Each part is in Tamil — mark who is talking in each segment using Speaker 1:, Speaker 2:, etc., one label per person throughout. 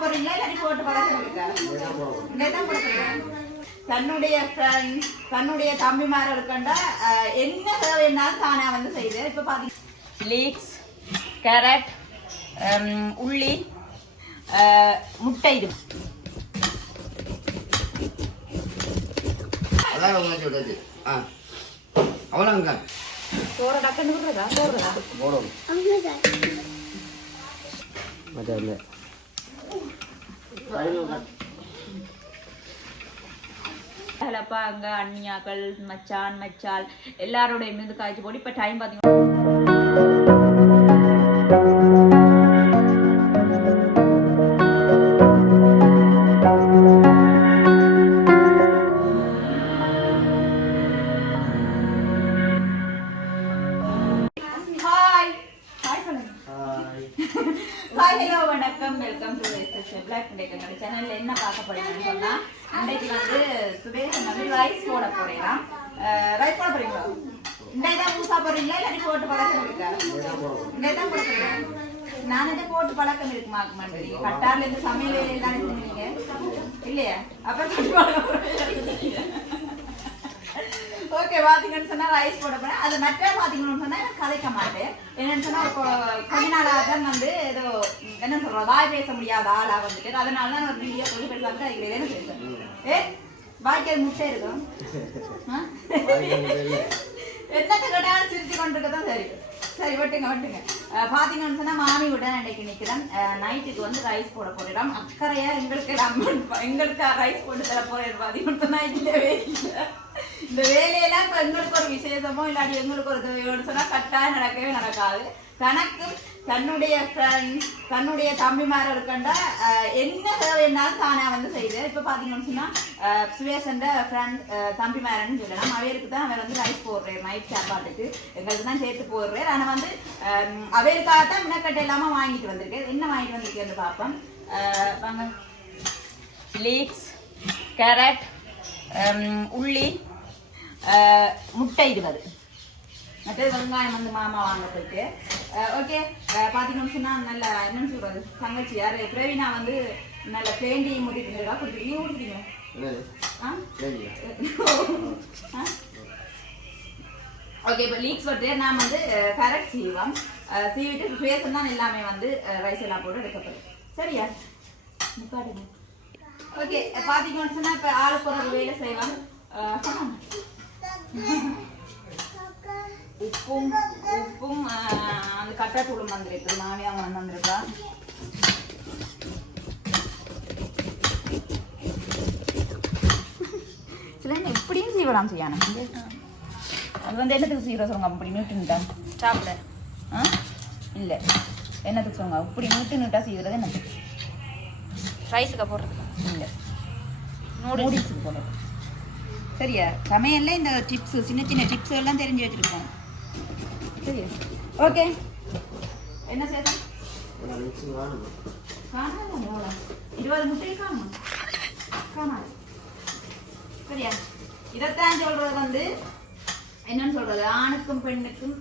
Speaker 1: போறீங்களா? இல்லாட்டி போட்டு பழக்கம் இருக்கா? இங்கதான் கொடுக்குறேன் தன்னுடைய friend, தன்னுடைய தம்பிமார்களுக்கண்டா என்ன தேவைன்னாலும் தானா வந்து செய்து இப்ப பாத்தீங்க லீக்ஸ் கேரட் உள்ளி அஹ், முட்டை இது.
Speaker 2: அவ்வளோங்க
Speaker 1: சோற டக்குன்னு
Speaker 2: மற்ற இல்லை
Speaker 1: அப்பா அங்க அண்ணியாக்கள் மச்சான் மச்சால் எல்லாரோட இருந்து காய்ச்சி போட்டு இப்ப டைம் பாத்தீங்கன்னா சேனல்ல சொன்னா. இன்றைக்கு வந்து சுரேஷன் வந்து ரைஸ் போட போறீங்களா ரைஸ் போட போறீங்களா? இன்றைக்கு தான் பூசா போறீங்களா இல்லாட்டி போட்டு பழக்கம் இருக்கா? இன்னைக்கு தான் போட நான் இதை போட்டு பழக்கம் இருக்கு மாக்கு மண்டரி கட்டார்ல இருந்து சமையல் எல்லாம் செஞ்சீங்க இல்லையா? அப்புறம் ஓகே பாத்தீங்கன்னு சொன்னா ரைஸ் போட போறேன். அது மற்ற பாத்தீங்கன்னு சொன்னா எனக்கு கதைக்க மாட்டேன். என்னன்னு சொன்னா இப்போ கொஞ்ச நாளாக வந்து ஏதோ என்ன சொல்ற வாய் பேச முடியாத ஆளா வந்துட்டு அதனால தான் ஒரு வீடியோ சொல்லி பெருசாக கதைக்கிறேன்னு பேசுறேன் ஏ பாக்கி அது முட்டை இருக்கும்? என்னத்தை கேட்டாலும் சிரிச்சு கொண்டு தான் சரி. சரி விட்டுங்க விட்டுங்க. பாத்தீங்கன்னு சொன்னா மாமி விட இன்னைக்கு நிக்கிறேன். நைட்டுக்கு வந்து ரைஸ் போட போறோம் அக்கறையா எங்களுக்கு எங்களுக்கு ரைஸ் போட்டு தர போறேன் பாத்தீங்கன்னு சொன்னா இல்லவே இல்லை. இந்த வேலையெல்லாம் இப்ப எங்களுக்கு ஒரு விசேஷமோ இல்லாட்டி எங்களுக்கு ஒரு தேவையோடு சொன்னா கட்டாயம் நடக்கவே நடக்காது. தனக்கும் தன்னுடைய ஃப்ரெண்ட்ஸ் தன்னுடைய தம்பிமார்களுக்கண்டா இருக்கண்டா என்ன தேவைன்னாலும் தானே வந்து செய்யுது இப்ப பாத்தீங்கன்னு சொன்னா அஹ், சுரேஷன் ஃப்ரெண்ட் தம்பிமாரன்னு சொல்லலாம். அவருக்கு தான் அவர் வந்து ரைஸ் போடுறேன் நைட் சாப்பாட்டுக்கு. எங்களுக்கு தான் சேர்த்து போடுறேன் ஆனா வந்து அவருக்காக தான் மினக்கட்டை இல்லாம வாங்கிட்டு வந்திருக்கேன். என்ன வாங்கிட்டு வந்திருக்கேன்னு பார்ப்போம். வாங்க. லீக்ஸ் கேரட் உள்ளி முட்டை இருபது. மற்றது வெங்காயம் வந்து மாமா வாங்க போயிட்டு. ஓகே பார்த்தீங்கன்னு சொன்னா நல்ல என்னன்னு சொல்றது தங்கச்சி. யாரு பிரவீனா வந்து நல்ல பேண்டி முடிட்டு இருக்கா கொடுத்து நீ கொடுத்தீங்க
Speaker 2: என்னது?
Speaker 1: ஆ?
Speaker 2: சரிங்களா
Speaker 1: ஓகே இப்போ லீக்ஸ் வந்து நான் வந்து கரெக்ட் சீவோம் சீவிட்டு ஃபேஸ் தான் எல்லாமே வந்து ரைஸ் எல்லாம் போட்டு எடுக்கப்படும். சரியா? நிப்பாட்டுங்க ஓகே பார்த்தீங்கன்னு சொன்னா இப்போ ஆளுக்கு ஒரு வேலை சொன்னாங்க. உப்பும் உப்பும் அந்த கட்டாத்தூளும் வந்திருக்கு மாமி அவங்க வந்திருக்கா சில எப்படியும் செய்யலாம் செய்யணும். அது வந்து என்னத்துக்கு செய்கிற சொல்லுங்க அப்படி நீட்டுன்ட்டா
Speaker 3: சாப்பிட.
Speaker 1: ஆ? இல்லை. என்னத்துக்கு சொல்லுங்க இப்படி நீட்டு நீட்டாக செய்கிறது என்னத்துக்கு
Speaker 3: ரைஸுக்கு போடுறதுக்கு
Speaker 1: இல்லை.
Speaker 3: நூடுல்ஸ்
Speaker 1: நூடில்ஸுக்கு போடுறது. சரியா? சமையல்ல இந்த டிப்ஸ் சின்ன சின்ன டிப்ஸ் எல்லாம் தெரிஞ்சு வச்சிருக்கோம். சரியா? ஓகே என்ன எவ்வளோ இருபது முட்டை காணும். காணாது. சரியா? இதைத்தான் சொல்றது வந்து என்னன்னு சொல்றது? ஆணுக்கும் பெண்ணுக்கும்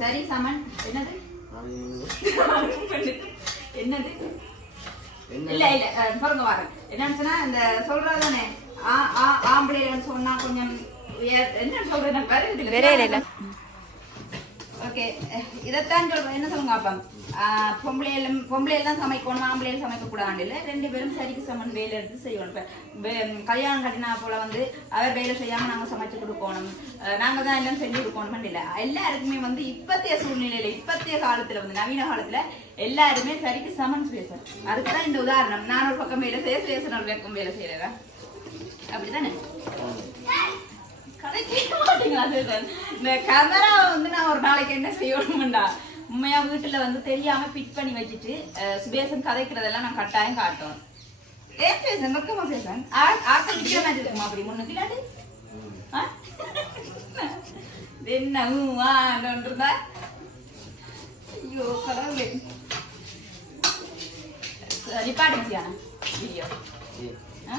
Speaker 1: சரி சமன். என்னது? என்னது?
Speaker 2: என்ன?
Speaker 1: இல்ல இல்ல பாருங்க வரேன் என்னன்னு சொன்னா இந்த சொல்றது தானே ஆ- ஆ- ஆம்பளைகள் சொன்னா கொஞ்சம் என்ன சொல்றது?
Speaker 3: இல்ல.
Speaker 1: ஓகே. இதைத்தான் சொல்றேன் என்ன சொல்லுங்க அப்பா? பொம்பளையிலும் பொம்பளையில தான் சமைக்கணும் ஆம்பளையில சமைக்க கூடாது இல்ல ரெண்டு பேரும் சரிக்கு சமன் வேலை எடுத்து செய்யணும். கல்யாணம் கட்டினா போல வந்து அவர் வேலை செய்யாம நாங்க சமைச்சு கொடுக்கணும். அஹ் நாங்க தான் எல்லாம் செஞ்சு கொடுக்கணும் இல்ல. எல்லாருக்குமே வந்து இப்பத்திய சூழ்நிலையில இப்பத்திய காலத்துல வந்து நவீன காலத்துல எல்லாருமே சரிக்கு சமன் பேசணும் அதுக்குதான் இந்த உதாரணம். நான் ஒரு பக்கம் வேலை செய்ய சுயேசன் ஒரு பக்கம் வேலை செய்யறதா? அப்படிதானே? இந்த கேமரா வந்து நான் ஒரு நாளைக்கு என்ன செய்யணும்டா உண்மையா வீட்டுல வந்து தெரியாம பிட் பண்ணி வச்சுட்டு சுபேசன் கதைக்கிறதெல்லாம் நான் கட்டாயம் காட்டும். ஏன் பேசன் ரொக்கமா பேசன் ஆக்கள் நிக்கிற மாதிரி இருக்குமா அப்படி முன்னுக்கு? இது என்ன ஊ, ஆ, ன்னு இருந்தா? ஐயோ கடவுளே. நிப்பாடுங்க சியானா வீடியோ ஆ?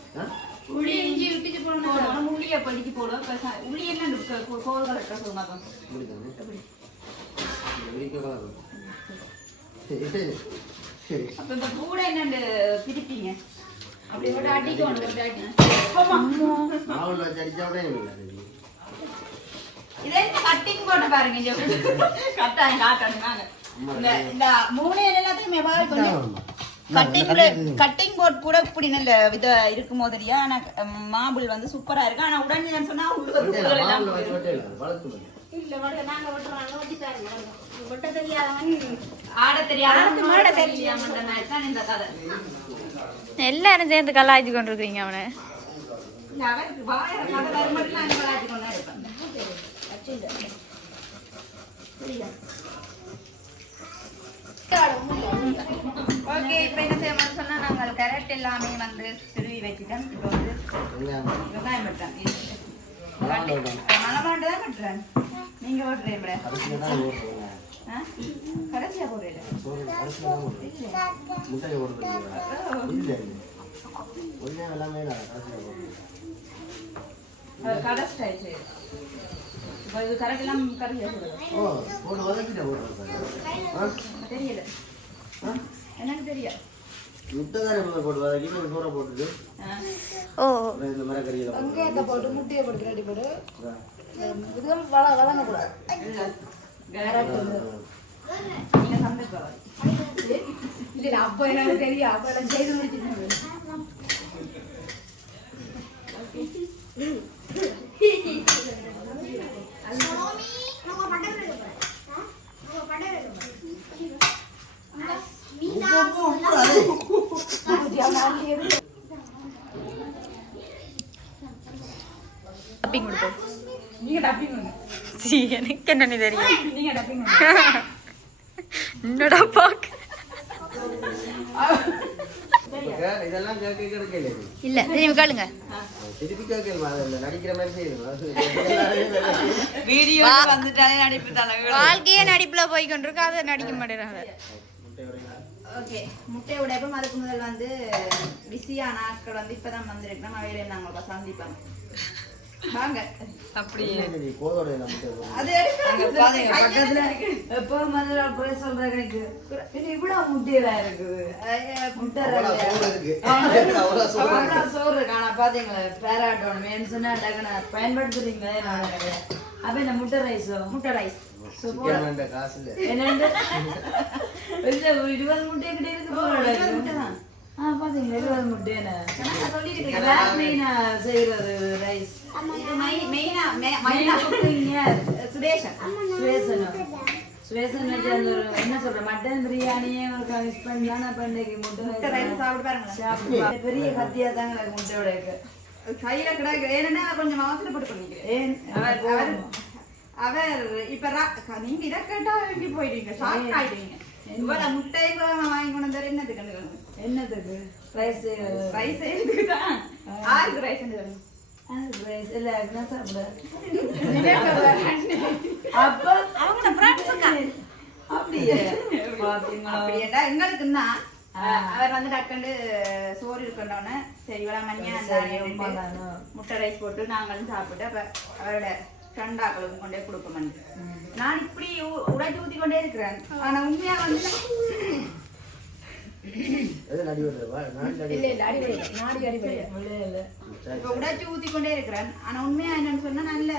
Speaker 1: உள்ளி இஞ்சி விட்டுச்சு போடணும். உள்ளியை படிச்சு போடுவோம் உள்ளி என்ன கோல்.
Speaker 2: இப்படிதானே
Speaker 1: எப்படி?
Speaker 2: இந்த
Speaker 1: அப்ப கூட என்னண்டு பிரிப்பீங்க? அப்படி ஒரு அடிக்கணும் ஒரு அடி
Speaker 2: மாவுல வச்சு அடிச்சா கூட எனக்கு இல்லை.
Speaker 1: இது என்ன கட்டிங் போட்டு பாருங்க கட்டாயம் காட்டணும் நாங்க இந்த இந்த மூணு எல்லாத்தையுமே கொஞ்சம் கட்டிங் கட்டிங் போர்ட் கூட இப்படி நல்ல வித இருக்கும் போதறியா ஆனா மாபிள் வந்து சூப்பரா இருக்கு. ஆனா உடனே சொன்னா உள்ள.
Speaker 4: இல்ல வட நாங்க வெட்டுறாங்க வெட்ட தெரியாதவன்
Speaker 1: ஆட தெரியாத மாட தெரியாமன்ற மாதிரி தான் இந்த கதை.
Speaker 3: எல்லாரும் சேர்ந்து கலாய்ச்சி கொண்டு இருக்கிறீங்க அவனை.
Speaker 1: இல்ல அவருக்கு வாழ கதை நான் விளையாட்டு கொண்டா இருப்பேன். ஓகே இப்போ என்ன செய்யணும்னு சொன்னா நாங்கள் கேரட் எல்லாமே வந்து திருவி வச்சுட்டோம் இப்போ வந்து
Speaker 2: வெங்காயம் வெட்டணும்.
Speaker 1: மலமாண்டு தான் வெட்டுறேன் நீங்க ஓட்டுறேன் இப்படி
Speaker 2: அரிசியில தான் போடுறோம்.
Speaker 1: ஆ? கடைசியா போடுறேன்
Speaker 2: சோறு அரிசியில தான் போடுறோம். முட்டையை போடுறது எல்லாமே.
Speaker 1: கடை ஸ்டைல் செய்யுது இது
Speaker 2: ஓ, வதக்கிட்ட?
Speaker 1: தெரியல
Speaker 2: ஆ?
Speaker 1: எனக்கு தெரியும்.
Speaker 3: ஓ.
Speaker 4: வெங்காயத்தை போட்டு முட்டையை போட்டு ரெடி போட்டு
Speaker 2: ஆ.
Speaker 4: இதுகள் வள
Speaker 1: நீங்க சமைக்க
Speaker 4: இல்ல அப்ப எனக்கு தெரியும். அப்ப எல்லாம் செய்து முடிச்சிருந்தேன்
Speaker 2: அது.
Speaker 3: டப்பிங் கொடுப்போம் எனக்கு தெரியும் என்னடா பாக்கு இல்ல திரும்பி கேளுங்க
Speaker 1: வீடியோ வந்துட்டாலே
Speaker 3: வாழ்க்கையே நடிப்புல போய் கொண்டிருக்கு அதை நடிக்க மாட்டேறாங்க.
Speaker 1: ஓகே முட்டை உடைப்பும் அதுக்கு முதல் வந்து பிஸியான ஆட்கள் வந்து இப்பதான் வந்திருக்கோம் அவையில நாங்கள் சந்திப்பாங்க. வாங்க. அப்படியே. அது
Speaker 5: பக்கத்துல எப்போ வந்து போய் சொல்றேன் எனக்கு இது இவ்வளவு முட்டையில இருக்குது. முட்டை
Speaker 2: சோறு
Speaker 5: காணா பாத்தீங்களா பேராட்டோணும் மேன் சொன்னா டக்குனு பயன்படுத்துறீங்களே நான். அப்ப இந்த முட்டை ரைஸோ
Speaker 1: முட்டை ரைஸ்
Speaker 5: இருபது முட்டை கிட்ட இருக்கு ஆ பாத்தீங்களா இருபது மெயினா செய்யறது ரைஸ்
Speaker 1: இது மெய்- மெயினா
Speaker 5: மெயினா வச்சு அந்த ஒரு என்ன சொல்ற? மட்டன் பிரியாணியே ஒரு மிஸ் பண்ணலாம் அப்ப இன்னைக்கு முட்டை
Speaker 1: சாப்பிட்டு பாருங்க
Speaker 5: பெரிய கத்தியா தாங்க எனக்கு முட்டையோட இருக்கு
Speaker 1: கையில கிடக்கு ஏன்னா கொஞ்சம் அவசர போட்டு பண்ணிக்கிறேன்
Speaker 5: ஏன்
Speaker 1: அவர் இப்ப நீங்க இதை கேட்டா எப்படி போயிடுவீங்க. ஷாக் ஆயிடுவீங்க. இவ்வளவு முட்டை வாங்கி கொண்டு வந்தாரு என்னது கண்டு
Speaker 5: என்னதுக்கு ரைஸ்
Speaker 1: ரைஸ் செய்யறதுக்கு தான் ஆருக்கு ரைஸ்
Speaker 5: ரைஸ் இல்ல என்ன சாப்பிட அப்ப
Speaker 1: அவங்க ஃப்ரெண்ட்ஸ்
Speaker 5: அப்படியே. பாத்தீங்களா?
Speaker 1: அப்படியேண்டா? எங்களுக்கு தான் அவர் வந்து டக்குண்டு சோறு இருக்கண்டோன்னு சரி இவ்வளவு மணியா
Speaker 5: சரி,
Speaker 1: இருந்தாரு
Speaker 5: உண்மைதானோ?
Speaker 1: முட்டை ரைஸ் போட்டு நாங்களும் சாப்பிட்டு அப்ப அவரோட ஃப்ரெண்டாக்களுக்கு கொண்டே கொடுப்போம் நான் இப்படி உடைச்சு ஊத்தி கொண்டே இருக்கிறேன். ஆனா உண்மையா வந்து உடைச்சு ஊத்தி கொண்டே இருக்கிறேன். ஆனா உண்மையா என்னன்னு சொன்னா நல்ல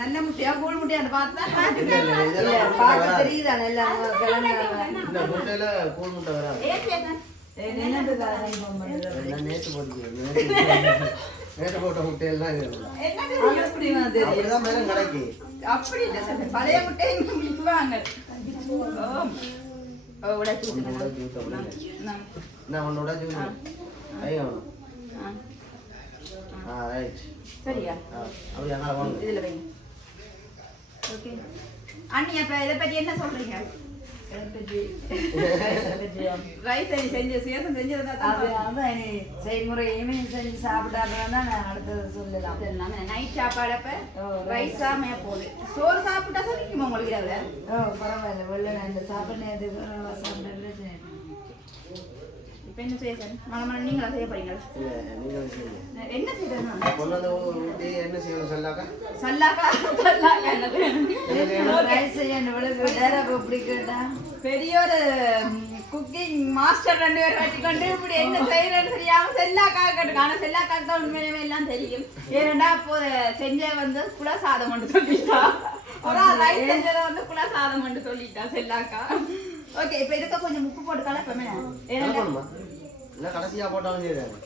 Speaker 1: நல்ல முட்டையா கோல் முட்டையா அந்த பார்த்து
Speaker 2: இல்ல, நேத்து போட்ட முட்டையெல்லாம் இது. அப்படிதான் கிடைக்கு.
Speaker 1: அப்படி இல்லை சார் பழைய நான் சரியா? இதுல வைங்க. ஓகே. அண்ணி அப்ப இதை பத்தி என்ன சொல்றீங்க? ரைஸ் செஞ்சு
Speaker 5: சாப்பிட்டாதான் அடுத்தது சொல்லலாம்
Speaker 1: நைட் சாப்பாடு அப்ப
Speaker 5: ஓ,
Speaker 1: ரைஸா மே போகுது சோறு சாப்பிட்டா சொல்லிக்குமா உங்களுக்கு
Speaker 5: ஓ பரவாயில்ல வெள்ள நான் இந்த சாப்பிட சாப்பிட்றது சரி
Speaker 1: இப்ப என்ன செய்ய சார் நீங்களா செய்ய போறீங்க என்ன செய்யணும்
Speaker 2: கொண்டு வந்து ஊட்டி என்ன செய்யணும் சொல்லாக்கா?
Speaker 1: சல்லாக்கா சல்லாக்கா என்னது
Speaker 5: ரைஸ் செய்யணும்? விளக்கு வேற இப்படி கேட்டா
Speaker 1: பெரிய ஒரு குக்கிங் மாஸ்டர் ரெண்டு பேர் வச்சுக்கொண்டு இப்படி என்ன செய்யறேன்னு தெரியாம செல்லாக்கா கேட்டுக்க ஆனா செல்லாக்காக்கு தான் உண்மையிலுமே எல்லாம் தெரியும். ஏன்னா இப்போ செஞ்ச வந்து குல சாதம் மட்டும் சொல்லிட்டா. ஒரு ஆள் ரைஸ் செஞ்சதை வந்து குல சாதம் மட்டும் சொல்லிட்டா செல்லாக்கா. ஓகே இப்போ இதுக்கு கொஞ்சம் உப்பு போட்டு கலப்பமே
Speaker 2: கலக்கணுமா இல்லை கடைசியாக போட்டாலும் செய்யறாங்க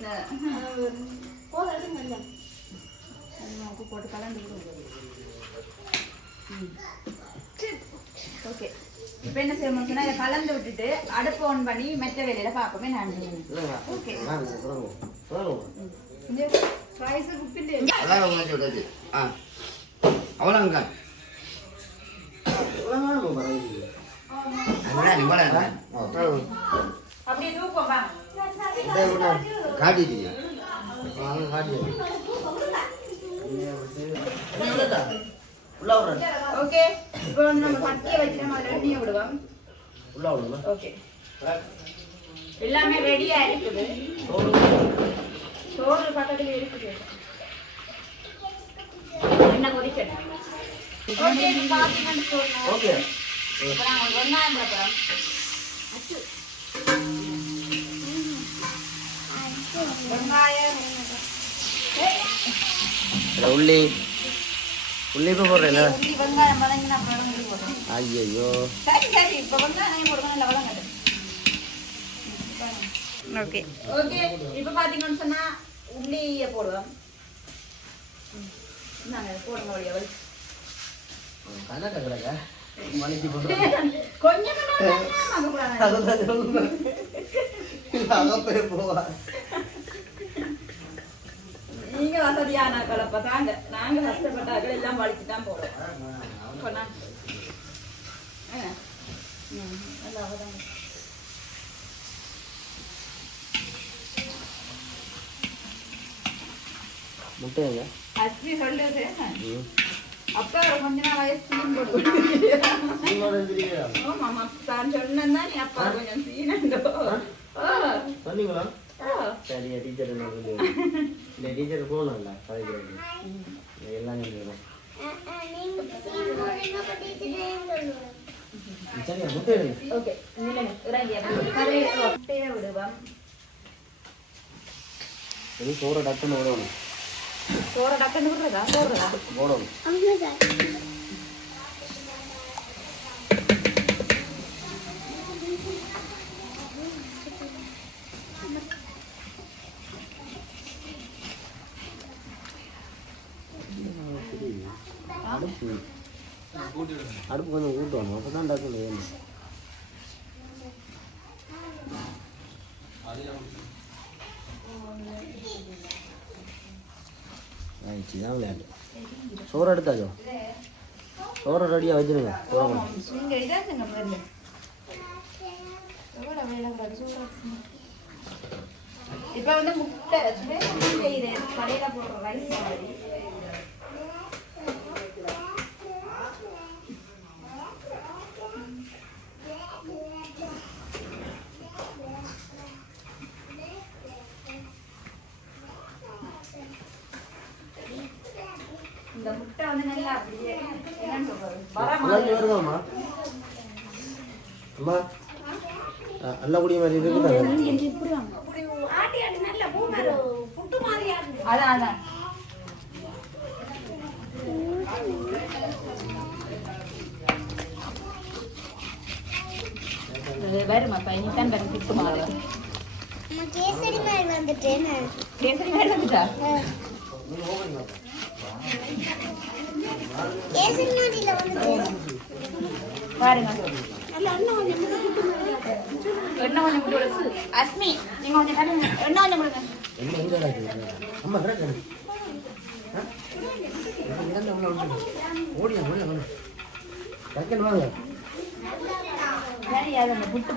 Speaker 1: உப்பு போட்டு கலந்து ஓகே இப்போ என்ன செய்யணும் சொன்னா இதை கலந்து விட்டுட்டு அடுப்பு ஆன் பண்ணி மெத்த வேலையில பார்ப்போமே. நான் ஓகே ரைஸ்
Speaker 2: ஆ. அவ்வளோங்க
Speaker 1: வா
Speaker 2: காட்டிட்டீங்க
Speaker 1: ஓகே இப்போ நம்ம சட்டியை வச்சு நம்ம விடுவோம்
Speaker 2: உள்ள விடுங்க
Speaker 1: ஓகே எல்லாமே ரெடியா இருக்குது சோறு பக்கத்துல இருக்குது என்ன கொதிக்கட்டும். ஓகே பாத்தீங்கன்னு
Speaker 2: ஓகே.
Speaker 1: வெங்காயம் போடுறோம் வெங்காயம்.
Speaker 2: உள்ளி. உள்ளி இப்போ போடுறேன் ஐயோ
Speaker 3: ஓகே.
Speaker 1: ஓகே இப்போ பாத்தீங்கன்னு சொன்னா உள்ளியை போடுவோம். நாங்க போடுங்க ஒழியவள்
Speaker 2: கணக்க கிடக்க
Speaker 1: கூடாது
Speaker 2: அகப்பே போவா
Speaker 1: நீங்க வசதியான கலப்ப தாங்க நாங்க கஷ்டப்பட்டாக்கள் எல்லாம் வலிச்சு தான் போறோம்.
Speaker 2: முட்டைங்க
Speaker 1: அஸ்மி சொல்லுது என்ன?
Speaker 2: ம்
Speaker 1: அப்பா ஒரு கொஞ்ச நாள் வயசு சீன் போட்டு
Speaker 2: நீங்களோட இருக்கிறீங்களா
Speaker 1: ஆமா தான் சொன்னா நீ அப்பா கொஞ்சம் சீனண்டோ ஆ
Speaker 2: சொன்னீங்களா
Speaker 1: ஆ
Speaker 2: சரியா டீச்சர் என்ன சொல்லி இந்த டீச்சர் போகணும்ல கதைக்கு எல்லாம் சொல்லிடுறோம் சரியா முட்டை எடுங்க
Speaker 1: ஓகே நில்லுங்க. இறங்கி அப்படி கரையை முட்டையை விடுவோம்
Speaker 2: இது சோறு டக்குன்னு விடணும்
Speaker 1: சோற டக்குன்னு விடுறதா போடுறதா
Speaker 2: போடணும் அடுப்பு அடுப்பு கொஞ்சம் வச்சு தான் டக்குன்னு சோறு எடுத்தாச்சோ? சோறு ரெடியாக வச்சுருங்க. போகிறோம்
Speaker 1: இப்போ வந்து முட்டை சும்மா போடுற ரைஸ் மாதிரி இந்த முட்டை வந்து நல்லா அப்படியே என்னன்னு சொல்றது வர மாதிரி
Speaker 2: நல்லா வருதாம்மா அம்மா அஹ், எல்லா குடிய மாதிரி இருக்குதா
Speaker 1: வருமா பையன் தான் பெரும் குத்து மாதிரி
Speaker 6: கேசரி மாதிரி வந்துட்டேன்னு.
Speaker 1: கேசரி மாதிரி வந்துட்டா?
Speaker 6: வந்துட்டேன்
Speaker 1: பாருங்க. எண்ணெய் கொஞ்சம் கொடுத்து. அஸ்மி நீங்க கொஞ்சம் தருங்க எண்ணெய் கொஞ்சம் கொடுங்க.
Speaker 2: என்ன எங்க? அம்மா கிடக்கு. ஓடியா ஓடியா டக்குன்னு வாங்க.
Speaker 1: அது புட்டு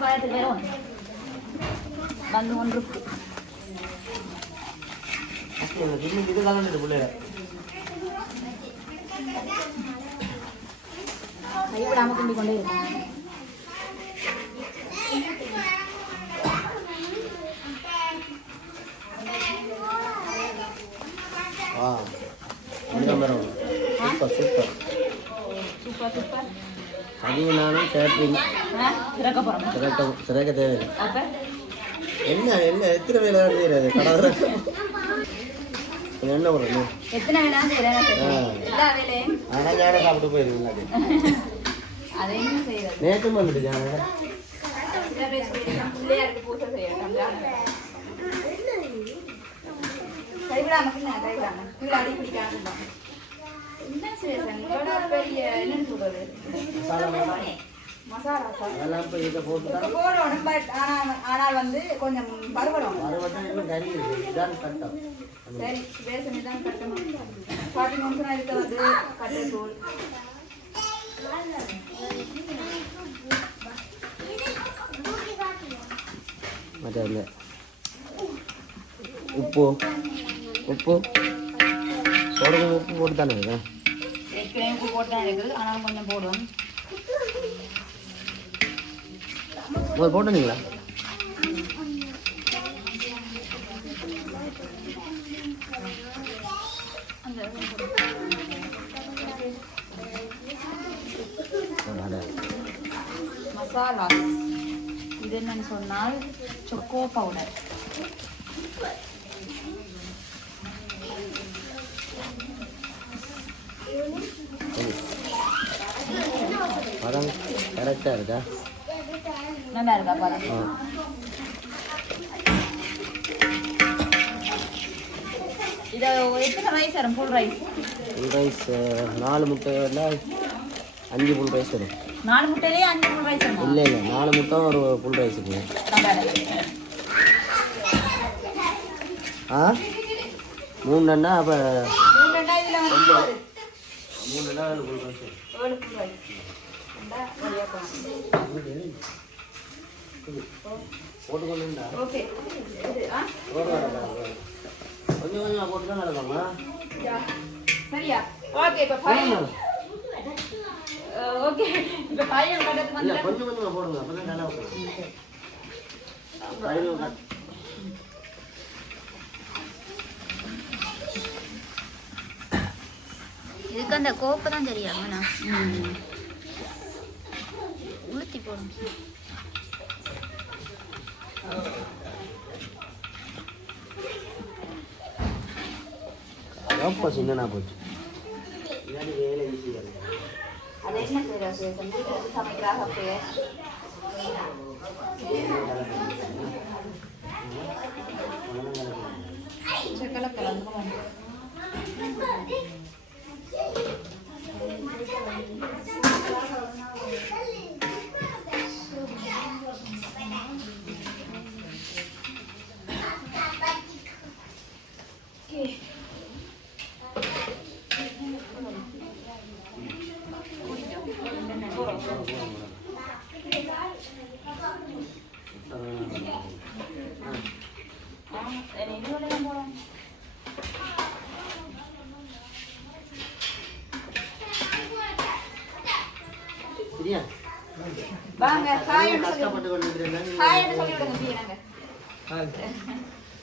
Speaker 1: வந்து ஒன்று இருக்கு.
Speaker 2: இது பிள்ளைய.
Speaker 1: கைவிடாம குண்டி கொண்டே
Speaker 2: சூப்பர். சூப்பர்
Speaker 1: சூப்பர்
Speaker 2: நானும் கேட்ரிங்
Speaker 1: திறக்க போகிறோம்
Speaker 2: என்ன என்ன எத்தனை வேலை செய்யறது கடை என்ன பண்ணுறது
Speaker 1: எத்தனை வேணாலும்
Speaker 2: ஆ.
Speaker 1: எல்லா வேலையும்.
Speaker 2: சாப்பிட்டு
Speaker 1: அதை என்ன செய்யறது?
Speaker 2: நேற்றும் வந்துட்டு
Speaker 1: செய்யலாம், பிள்ளையாருக்கு பூசை செய்யலாம் கைவிடாம கைவிடாம அடி பிடிக்காம என்ன இவ்வளோ பெரிய என்னன்னு சொல்றது?
Speaker 2: அதெல்லாம் இப்போ போட்டு
Speaker 1: போடணும் பட் ஆனால் ஆனால் வந்து கொஞ்சம் பருவணும்
Speaker 2: மறுபடியும் இன்னும் கறி இதான் கட்டம்.
Speaker 1: சரி பேசணி தான் கட்டணும் பாட்டி நிமிஷம் இருக்க வந்து கட்டை தூள்
Speaker 2: மற்ற இல்லை உப்பு. உப்பு. சோடகம் உப்பு போட்டு தானே
Speaker 1: உப்பு போட்டு தான் இருக்குது. ஆனாலும் கொஞ்சம் போடுவோம்.
Speaker 2: முதல் போட்டுனீங்களா
Speaker 1: மசாலா. இது என்னன்னு சொன்னால் சொக்கோ பவுடர்
Speaker 2: பதம் கரெக்டாக இருக்கா?
Speaker 1: நல்லா இருக்கா
Speaker 2: ஆ.
Speaker 1: இதை எத்தனை ரைஸ் வரும்? ஃபுல் ரைஸ்
Speaker 2: ஃபுல் ரைஸ் நாலு முட்டையில் அஞ்சு ஃபுல் ரைஸ் வரும்.
Speaker 1: நாலு அஞ்சு ஃபுல் ரைஸ் வரும்.
Speaker 2: இல்லை இல்லை நாலு முட்டை ஒரு ஃபுல் ரைஸ்
Speaker 1: இருக்கு.
Speaker 2: ஆ? மூணு அண்ணா அப்போ
Speaker 1: மூணு ரெண்டாயிரத்துல வந்து ஒரு
Speaker 2: மூணு அண்ணா ஃபுல் ரைஸ்
Speaker 1: ஏழு ஃபுல் ரைஸ்
Speaker 2: போட்டுக்கொண்டு
Speaker 1: ஓகே. இது ஆ?
Speaker 2: கொஞ்சம் கொஞ்சமாக போட்டு தான் நடக்கணுமா
Speaker 1: யா. சரியா? ஓகே இப்போ ஃபைன் ஓகே. இப்போ ஃபைனல் கட்டத்துக்கு
Speaker 2: இல்லை
Speaker 1: வந்து
Speaker 2: கொஞ்சம் கொஞ்சமாக போடுங்க. அப்போ தான் நல்லா இருக்கும் கையில் கட்.
Speaker 3: இதுக்கு அந்த கோப்பை தான் தெரியாமண்ணா உளுத்தி போடும்
Speaker 2: அப்பா சின்னனா போச்சு இல்லாட்டி வேலை ஈஸியாக
Speaker 1: ஹாய்
Speaker 2: கஷ்டப்பட்டு கொண்டு இருக்கிறேன்
Speaker 1: ஹாய் சொல்லி விடுங்க பிரியனங்க.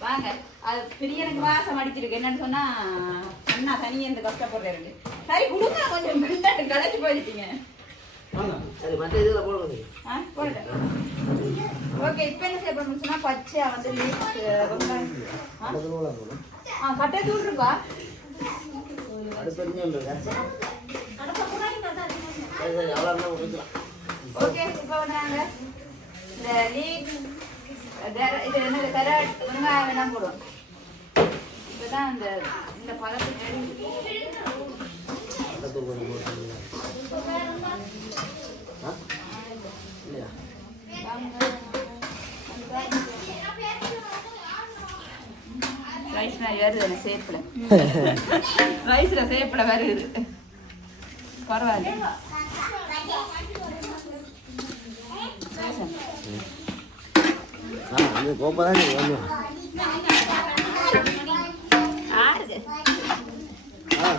Speaker 1: வாங்க. அது பிரியனுக்கு வாசம் அடிச்சிருக்கு. என்னன்னு சொன்னா அண்ணா தனியா இருந்து கஷ்டப்படுறாரு சரி கொடுங்க. கொஞ்சம்
Speaker 2: போடுங்க
Speaker 1: ஆ போடுங்க. ஓகே இப்போ என்ன செய்ய போறோம்னு சொன்னா பச்சையா வந்து ஆ? கட்டை தூள் இருக்கா?
Speaker 2: அடுத்த
Speaker 1: ஓகே இப்போ நாங்க இந்த லீக் இது என்னது கரட் வெங்காயம் போடுவோம். இப்பதான் அந்த இந்த பழத்துக்கு
Speaker 2: அடுத்த கொஞ்சம் போட்டுருங்க ஆ இல்லையா
Speaker 1: ரைஸ் மாதிரி வருது சேப்பில் ரைஸில் சேப்பில் வருது. பரவாயில்ல.
Speaker 2: இந்த கோப்பை தான் நீ வந்து ஆ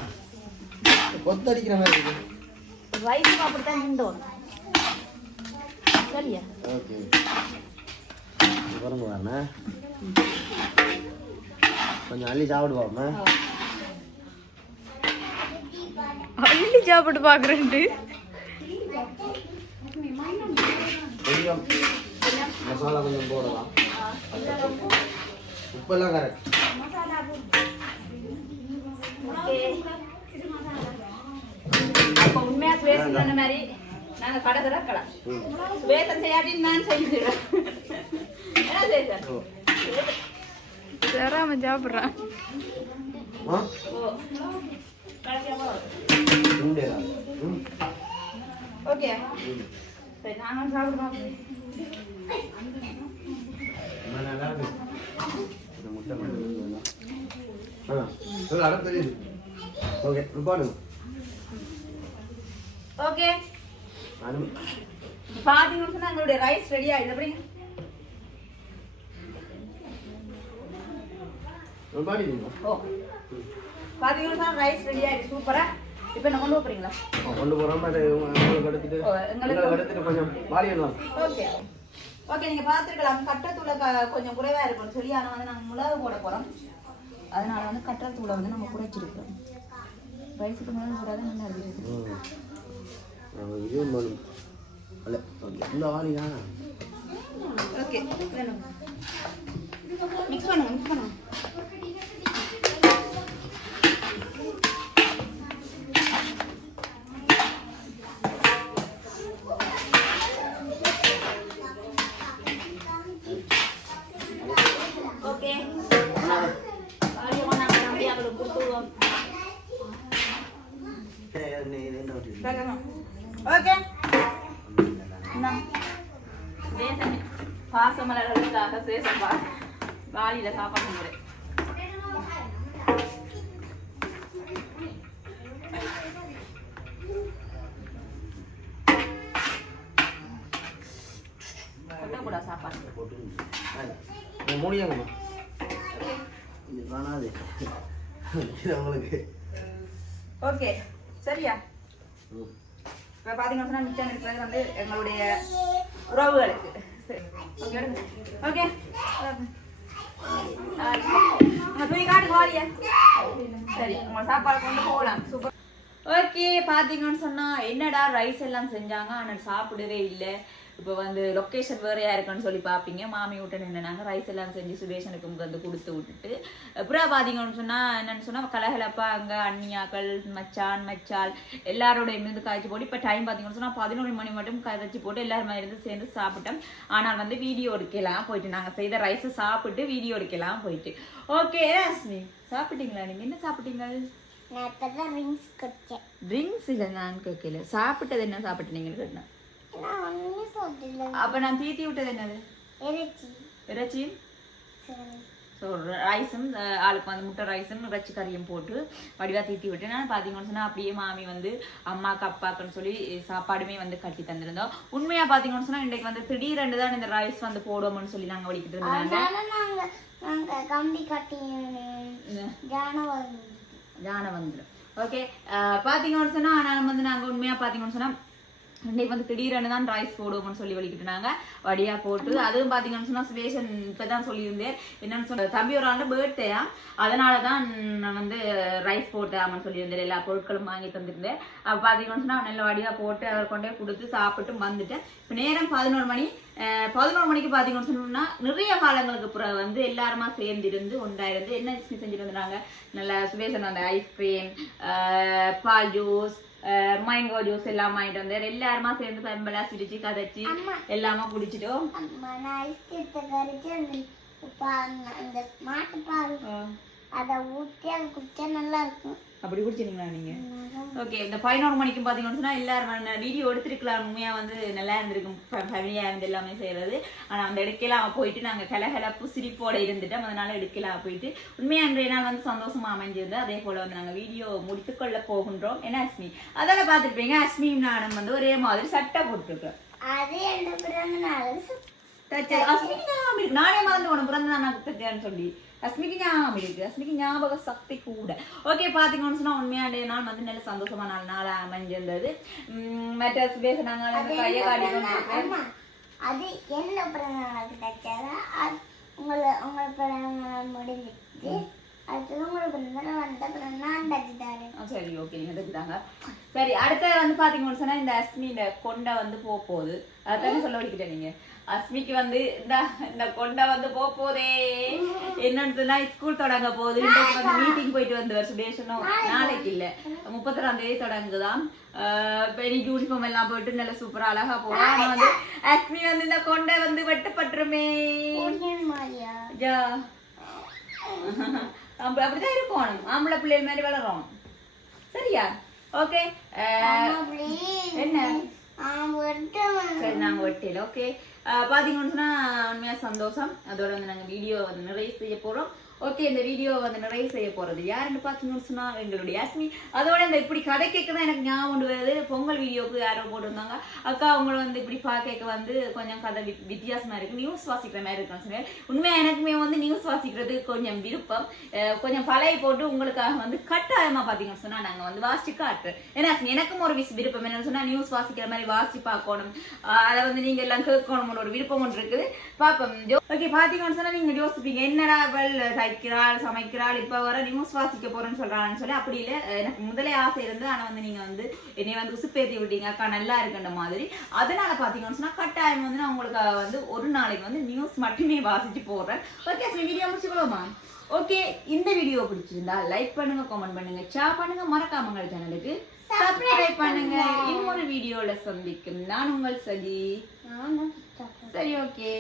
Speaker 2: கொத்தடிக்கிற மாதிரி இருக்கு
Speaker 1: அப்படித்தான் சரியா
Speaker 2: ஓகே பாருங்க வரண்ணா கொஞ்சம் அள்ளி சாப்பிடுவோம்மா
Speaker 3: அள்ளி சாப்பிட்டு
Speaker 2: பார்க்குறேன்ட்டு. மசாலா கொஞ்சம் போடலாம். உப்பெல்லாம் கரெக்ட்
Speaker 1: அப்ப சொன்ன மாதிரி நாங்க கடை திறக்கலாம் சுவேசன் செய்யாட்டின்னு நான் செஞ்சிடுறேன் என்ன சுவேசன்
Speaker 3: தராம சாப்பிட்றான்
Speaker 2: ஆ?
Speaker 1: ஓ. கடைசியா
Speaker 2: உண்டேடா ம்.
Speaker 1: ஓகே. சரி நாங்களும் சாப்பிடுறோம்
Speaker 2: ஓகே.
Speaker 1: ஓகே பாத்தீங்கன்னு சொன்னா எங்களுடைய ரைஸ் ரெடி ஆயிடுது ஓ. பாத்தீங்கன்னு சொன்னா ரைஸ் ரெடி ஆயிடுச்சு சூப்பரா? இப்போ என்ன கொண்டு போறீங்களா?
Speaker 2: கொண்டு போகிற மாதிரி உங்களுக்கு எடுத்துட்டு உங்களுக்கு கொஞ்சம் பாடிடலாம்
Speaker 1: ஓகே. ஓகே நீங்க பார்த்துருக்கலாம். கட்டத்தூளை கொஞ்சம் குறைவா இருக்கும். சொல்லி ஆனா வந்து நாங்க மிளகு போட போறோம். அதனால வந்து கட்டத்தூளை வந்து நம்ம குறைச்சிருக்கிறோம். ரைஸுக்கு மிளகு போடாத நல்லா
Speaker 2: நம்ம அல்ல ஓகே.
Speaker 1: மிக்ஸ் பண்ணுங்க மிக்ஸ் பண்ணுங்க. ஓகே. பாசமலர்களுக்காக சேசம் பா சாப்பாடு முறை கொட்டக்கூடா சாப்பாடு
Speaker 2: மூடியாங்க இது காணாது உங்களுக்கு
Speaker 1: ஓகே சரியா?
Speaker 2: ம்
Speaker 1: இப்போ பார்த்தீங்கன்னா சொன்னா மிச்சம் இருக்கிறது வந்து எங்களுடைய உறவுகளுக்கு. சரி. ஓகே எடுங்க. ஓகே. சரி உங்க சாப்பாடு கொண்டு போகலாம். சூப்பர். ஓகே பார்த்தீங்கன்னு சொன்னால் என்னடா ரைஸ் எல்லாம் செஞ்சாங்க ஆனால் சாப்பிடவே இல்லை. இப்போ வந்து லொக்கேஷன் வேறையா இருக்குன்னு சொல்லி பார்ப்பீங்க. மாமி விட்டு நின்றுனாங்க ரைஸ் எல்லாம் செஞ்சு சுபேஷனுக்கு வந்து கொடுத்து விட்டுட்டு அப்புறம் பார்த்தீங்கன்னு சொன்னா என்னன்னு சொன்னா கலகலப்பா அங்கே அண்ணியாக்கள் மச்சான் மச்சால் எல்லாரோட இருந்து காய்ச்சி போட்டு இப்போ டைம் பார்த்தீங்கன்னு சொன்னா பதினொரு மணி மட்டும் கதைச்சி போட்டு எல்லாருமே இருந்து சேர்ந்து சாப்பிட்டோம். ஆனால் வந்து வீடியோ எடுக்கலாம் போயிட்டு நாங்கள் செய்த ரைஸை சாப்பிட்டு வீடியோ எடுக்கலாம் போயிட்டு. ஓகே ராஸ்மி சாப்பிட்டீங்களா? நீங்கள் என்ன சாப்பிட்டீங்க?
Speaker 6: நான் இப்பதான் ரிங்ஸ் குடிச்சேன்.
Speaker 1: ட்ரிங்க்ஸ் இல்லை நான் கேட்கல சாப்பிட்டது என்ன சாப்பிட்டீங்கன்னு
Speaker 6: சாப்பிடல
Speaker 1: அப்போ நான் தீத்தி விட்டது என்னது?
Speaker 6: இறைச்சி.
Speaker 1: ஸோ ரைஸும் ஆளுக்கு வந்து முட்டை ரைஸும் இறைச்சி கறியும் போட்டு வடிவா தீத்தி விட்டு நான் பார்த்தீங்கன்னு சொன்னால் அப்படியே மாமி வந்து அம்மாக்கு அப்பாக்குன்னு சொல்லி சாப்பாடுமே வந்து கட்டி தந்திருந்தோம். உண்மையாக பார்த்தீங்கன்னு சொன்னால் இன்றைக்கு வந்து திடீரெண்டு தான் இந்த ரைஸ் வந்து போடுவோம்னு சொல்லி நாங்கள் வடிக்கிட்டு இருந்தாங்க
Speaker 6: அதனால நாங்க நாங்க கம்பி கட்டி
Speaker 1: ஜான வந்துடும் ஓகே பார்த்தீங்கன்னு சொன்னால் நான் வந்து நாங்கள் உண்மையாக பார்த்தீங்கன்னு சொன்னால் இன்னைக்கு வந்து திடீரெனு தான் ரைஸ் போடுவோம்னு சொல்லி வலிக்கிட்டுனாங்க வடியா போட்டு அதுவும் பார்த்தீங்கன்னு சொன்னால் சுவேஷன் இப்போ தான் சொல்லியிருந்தேன். என்னன்னு சொல்ல தம்பி ஒரு ஆண்டு பர்த்டேயா அதனால தான் நான் வந்து ரைஸ் போட்டாமன்னு சொல்லியிருந்தேன். எல்லா பொருட்களும் வாங்கி தந்திருந்தேன். அப்போ பார்த்தீங்கன்னு சொன்னால் நல்ல வடியா போட்டு அவர் கொண்டே கொடுத்து சாப்பிட்டு வந்துட்டேன். இப்போ நேரம் பதினோரு மணி பதினோரு மணிக்கு பார்த்தீங்கன்னு சொன்னோம்னா நிறைய காலங்களுக்கு அப்புறம் வந்து எல்லாருமா சேர்ந்து இருந்து என்ன செஞ்சுட்டு இருந்தாங்க நல்ல சுவேஷன் அந்த ஐஸ்கிரீம் பால் ஜூஸ் மேங்கோ ஜூஸ் எல்லாம் வாங்கிட்டு வந்தார் எல்லாருமா சேர்ந்து பெம்பலா சிரிச்சு கதைச்சு எல்லாமே குடிச்சிட்டோம்
Speaker 6: அதை ஊற்றி அதை குடிச்சா நல்லா இருக்கும்.
Speaker 1: அப்படி குடிச்சிருங்களா நீங்க? ஓகே இந்த பதினோரு மணிக்கு பார்த்தீங்கன்னு எல்லாரும் வீடியோ எடுத்துருக்கலாம். உண்மையா வந்து நல்லா இருந்திருக்கும். ஃபேமிலியாக இருந்து எல்லாமே செய்யறது. ஆனா அந்த எடுக்கலாம் போயிட்டு நாங்க கலகலப்பு சிரிப்போட இருந்துட்டோம் அதனால எடுக்கலாம் போயிட்டு. உண்மையா இன்றைய நாள் வந்து சந்தோஷமா அமைஞ்சிருந்து அதே போல வந்து நாங்க வீடியோ முடித்துக்கொள்ள போகின்றோம். என்ன அஸ்மி? அதெல்லாம் பார்த்துருப்பீங்க அஸ்மியும் நானும் வந்து ஒரே மாதிரி சட்டை போட்டுருக்கோம்
Speaker 6: அது என்ன பிறந்த நாள்.
Speaker 1: நானே மறந்து போன பிறந்த நான் தச்சேன்னு சொல்லி. அஸ்மிக்கு ஞாபகம் இருக்கு அஸ்மிக்கு ஞாபக சக்தி கூட ஓகே பாத்தீங்கன்னு சொன்னா உண்மையாண்டே நாள் வந்து நல்ல சந்தோஷமா நாள் நாள் அமைஞ்சிருந்தது மற்ற பேசினாங்க கையை காட்டி
Speaker 6: அது என்ன பிறந்தநாளுக்கு தைச்சாரா அது உங்களை உங்களை பிறந்தநாள் முடிஞ்சிச்சு அடுத்தது உங்களுக்கு பிறந்தநாள் வந்த பிறகு நான் தைச்சு தரேன்
Speaker 1: ஆ, சரி ஓகே நீங்க தெரிஞ்சுதாங்க சரி அடுத்தது வந்து பாத்தீங்கன்னு சொன்னா இந்த அஸ்மியில கொண்டை வந்து போக போகுது. அதானே சொல்ல வலிக்கிட்டேன் நீங்க. அஸ்மிக்கு வந்து இந்த இந்த கொண்டை வந்து போக போதே. என்னன்னு சொன்னா ஸ்கூல் தொடங்க போகுது. இன்றைக்கு வந்து மீட்டிங் போயிட்டு வந்து சுடேஷனும் நாளைக்கு? இல்ல. முப்பத்தொராம் தேதி தொடங்குதான் இன்னைக்கு யூனிஃபார்ம் எல்லாம் போயிட்டு நல்ல சூப்பரா அழகா போவோம் ஆனா வந்து அஸ்மி வந்து இந்த கொண்டை வந்து வெட்டப்பட்டுருமே. அப்படிதான் இருக்கணும். ஆம்பளை பிள்ளைகள் மாதிரி வளரும். சரியா? ஓகே. என்ன. சரி நாங்க வெட்டில ஓகே பாத்தீங்கன்னு சொன்னா உண்மையா சந்தோஷம். அதோட வந்து நாங்க வீடியோ வந்து நிறைய செய்ய போறோம். ஓகே இந்த வீடியோ வந்து நிறைய செய்ய போறது யாருன்னு பாத்தீங்கன்னு சொன்னா எங்களுடைய யாஸ்மி. அதோட இந்த இப்படி கதை கேட்க தான் எனக்கு ஞாபகம் கொண்டு வருது. பொங்கல் வீடியோக்கு யாரோ போட்டிருந்தாங்க. அக்கா அவங்கள வந்து இப்படி பார்க்க வந்து கொஞ்சம் கதை வித்தியாசமாக வித்தியாசமா இருக்கு. நியூஸ் வாசிக்கிற மாதிரி இருக்குன்னு சொன்னேன் உண்மையா எனக்குமே வந்து நியூஸ் வாசிக்கிறது கொஞ்சம் விருப்பம். கொஞ்சம் பழைய போட்டு உங்களுக்காக வந்து கட்டாயமா பாத்தீங்கன்னு சொன்னா நாங்க வந்து வாசிச்சு காட்டுறோம் ஏன்னா எனக்கும் ஒரு விஷயம் விருப்பம் என்னன்னு சொன்னா நியூஸ் வாசிக்கிற மாதிரி வாசிச்சு பார்க்கணும். அதை வந்து நீங்க எல்லாம் கேட்கணும் ஒரு விருப்பம் ஒன்று இருக்குது. பார்ப்போம். ஓகே பாத்தீங்கன்னு சொன்னா நீங்க யோசிப்பீங்க என்னடா வெல் தைக்கிறாள் சமைக்கிறாள் இப்ப வர நியூஸ் வாசிக்க போறேன்னு சொல்றான்னு சொல்லி அப்படி இல்ல. எனக்கு முதலே ஆசை இருந்து ஆனா வந்து நீங்க வந்து என்னை வந்து உசுப்பேத்தி விட்டீங்க அக்கா நல்லா இருக்குன்ற மாதிரி. அதனால பாத்தீங்கன்னு சொன்னா கட்டாயம் வந்து நான் உங்களுக்கு வந்து ஒரு நாளைக்கு வந்து நியூஸ் மட்டுமே வாசிச்சு போடுறேன். ஓகே வீடியோ முடிச்சுக்கலாமா? ஓகே இந்த வீடியோ பிடிச்சிருந்தா லைக் பண்ணுங்க கமெண்ட் பண்ணுங்க ஷேர் பண்ணுங்க மறக்காம எங்கள் சேனலுக்கு சப்ஸ்கிரைப் பண்ணுங்க. இன்னொரு வீடியோல சந்திக்கும். நான் உங்கள் சதி. சரி ஓகே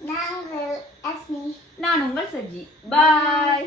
Speaker 6: நாங்கள் அஸ்மி
Speaker 1: நான் உங்கள் சஜி பாய்